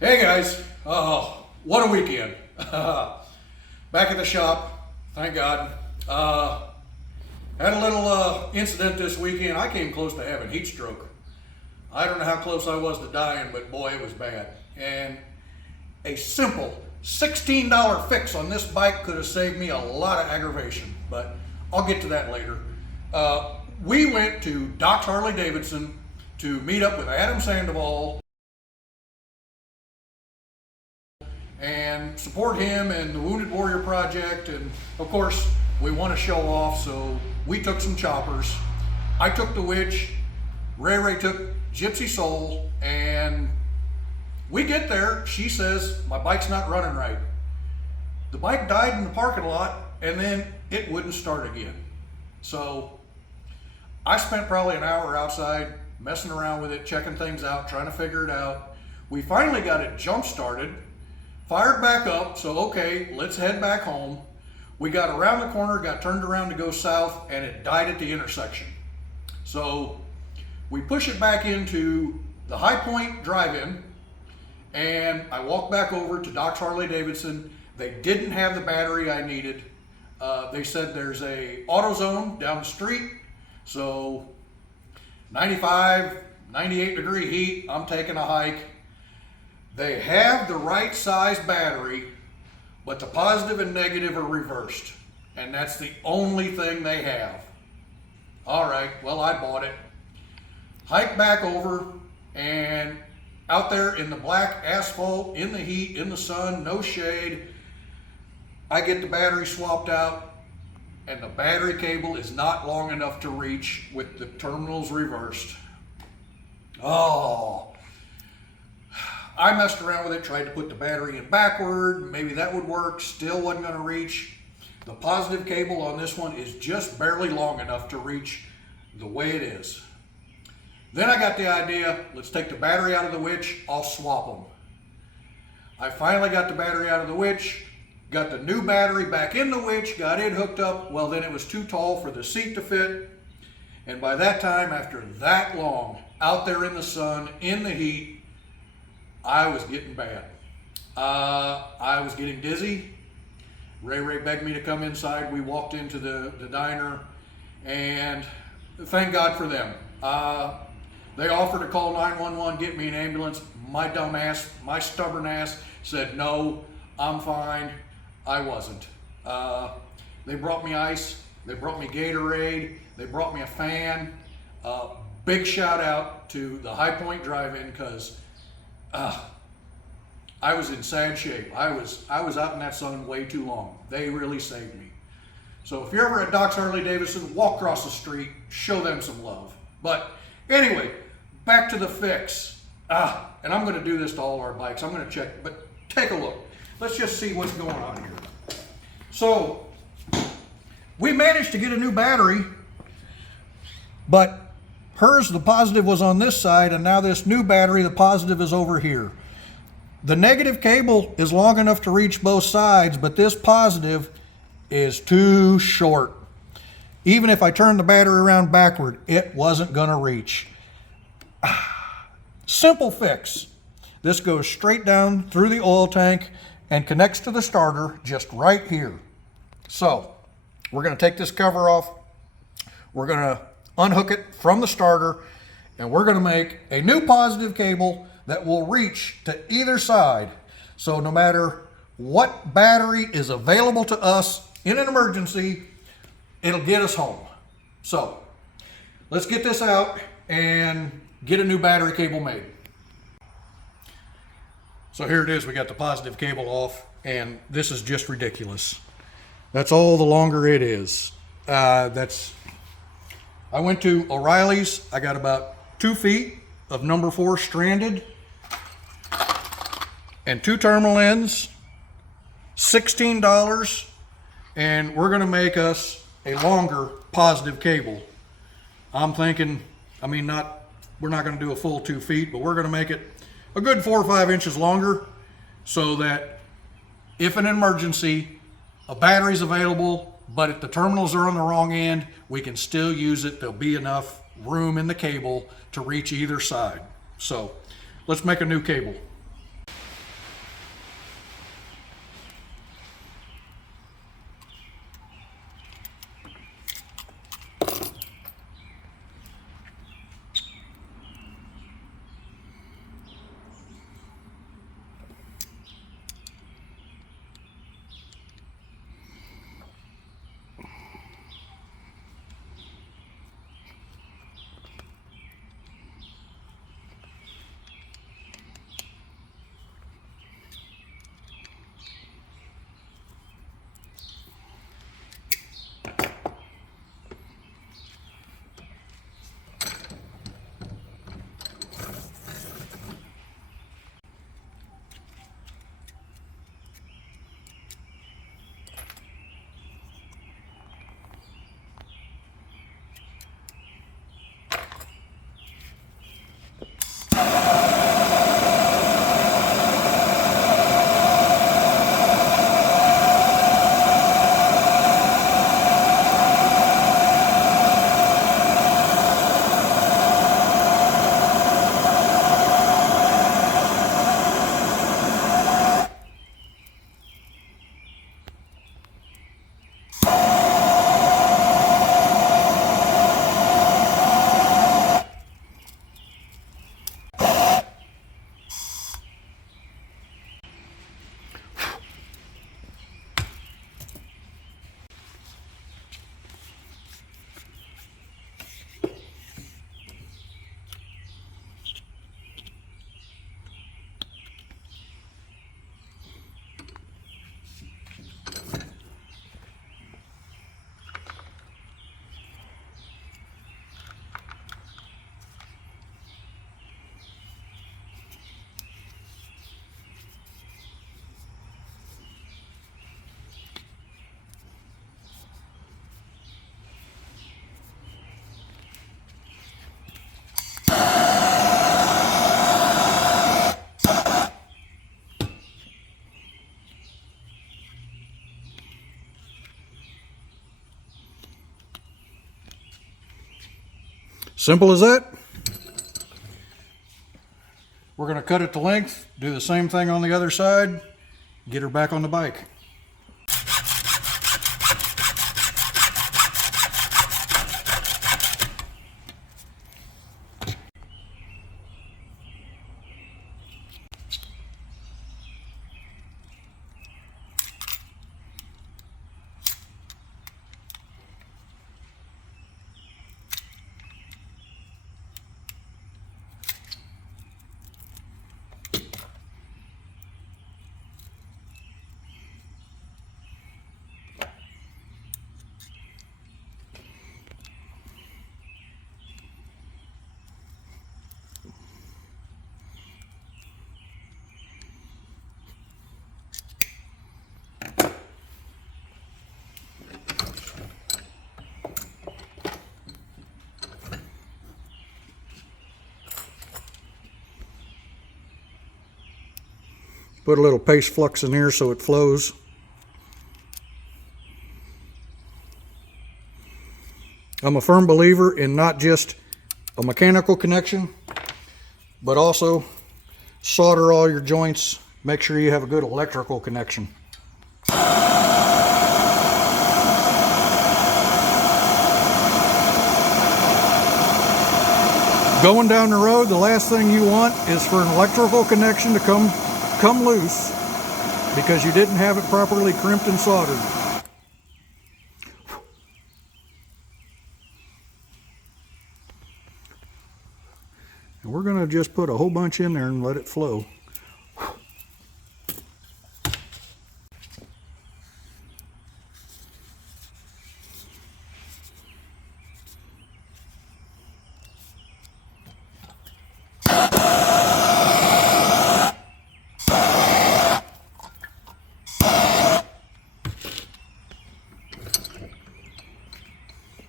Hey guys, what a weekend. Back at the shop, thank God. Had a little incident this weekend. I came close to having heat stroke. I don't know how close I was to dying, but boy, it was bad. And a simple $16 fix on this bike could have saved me a lot of aggravation, but I'll get to that later. We went to Doc's Harley Davidson to meet up with Adam Sandoval and support him and the Wounded Warrior Project. And of course, we want to show off, so we took some choppers. I took the Witch, Ray took Gypsy Soul, and we get there. She says, my bike's not running right. The bike died in the parking lot, and then it wouldn't start again. So I spent probably an hour outside messing around with it, checking things out, trying to figure it out. We finally got it jump started, fired back up, so okay, let's head back home. We got around the corner, got turned around to go south, and it died at the intersection. So we push it back into the High Point drive-in, and I walked back over to Doc's Harley Davidson. They didn't have the battery I needed. They said there's a AutoZone down the street, so 95, 98 degree heat, I'm taking a hike. They have the right size battery, but the positive and negative are reversed, and that's the only thing they have. All right, well, I bought it. Hiked back over, and out there in the black asphalt, in the heat, in the sun, no shade, I get the battery swapped out, and the battery cable is not long enough to reach with the terminals reversed. Oh, I messed around with it, tried to put the battery in backward, maybe that would work, still wasn't gonna reach. The positive cable on this one is just barely long enough to reach the way it is. Then I got the idea, let's take the battery out of the Witch, I'll swap them. I finally got the battery out of the Witch, got the new battery back in the Witch, got it hooked up. Well, then it was too tall for the seat to fit. And by that time, after that long, out there in the sun, in the heat, I was getting bad. I was getting dizzy. Ray begged me to come inside. We walked into the diner, and thank God for them. They offered to call 911, get me an ambulance. My dumb ass, my stubborn ass said, no, I'm fine. I wasn't. They brought me ice. They brought me Gatorade. They brought me a fan. Big shout out to the High Point Drive-In, because I was in sad shape. I was out in that sun way too long. They really saved me. So if you're ever at Doc's Harley Davidson, walk across the street, show them some love. But anyway, back to the fix. And I'm gonna do this to all our bikes. I'm gonna check, but take a look. Let's just see what's going on here. So we managed to get a new battery, but hers, the positive was on this side, and now this new battery, the positive is over here. The negative cable is long enough to reach both sides, but this positive is too short. Even if I turned the battery around backward, it wasn't gonna reach. Simple fix. This goes straight down through the oil tank and connects to the starter just right here. So we're gonna take this cover off. We're gonna unhook it from the starter, and we're gonna make a new positive cable that will reach to either side. So no matter what battery is available to us in an emergency, it'll get us home. So let's get this out and get a new battery cable made. So here it is, we got the positive cable off, and this is just ridiculous. That's all the longer it is. I went to O'Reilly's, I got about 2 feet of number 4 stranded and 2 terminal ends, $16, and we're gonna make us a longer positive cable. I'm thinking, we're not gonna do a full 2 feet, but we're gonna make it a good 4 or 5 inches longer, so that if an emergency, a battery's available, but if the terminals are on the wrong end, we can still use it. There'll be enough room in the cable to reach either side. So let's make a new cable. Simple as that. We're going to cut it to length, do the same thing on the other side, get her back on the bike. Put a little paste flux in here so it flows. I'm a firm believer in not just a mechanical connection, but also solder all your joints. Make sure you have a good electrical connection. Going down the road, the last thing you want is for an electrical connection to come loose because you didn't have it properly crimped and soldered. And we're going to just put a whole bunch in there and let it flow.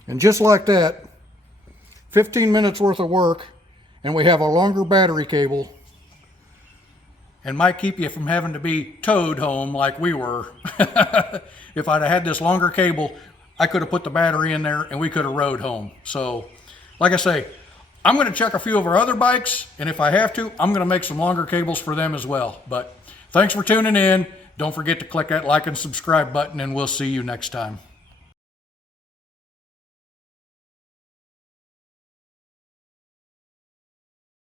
And just like that, 15 minutes worth of work, and we have a longer battery cable, and might keep you from having to be towed home like we were. If I'd have had this longer cable, I could have put the battery in there and we could have rode home. So, like I say, I'm going to check a few of our other bikes, and if I have to, I'm going to make some longer cables for them as well. But thanks for tuning in. Don't forget to click that like and subscribe button, and we'll see you next time.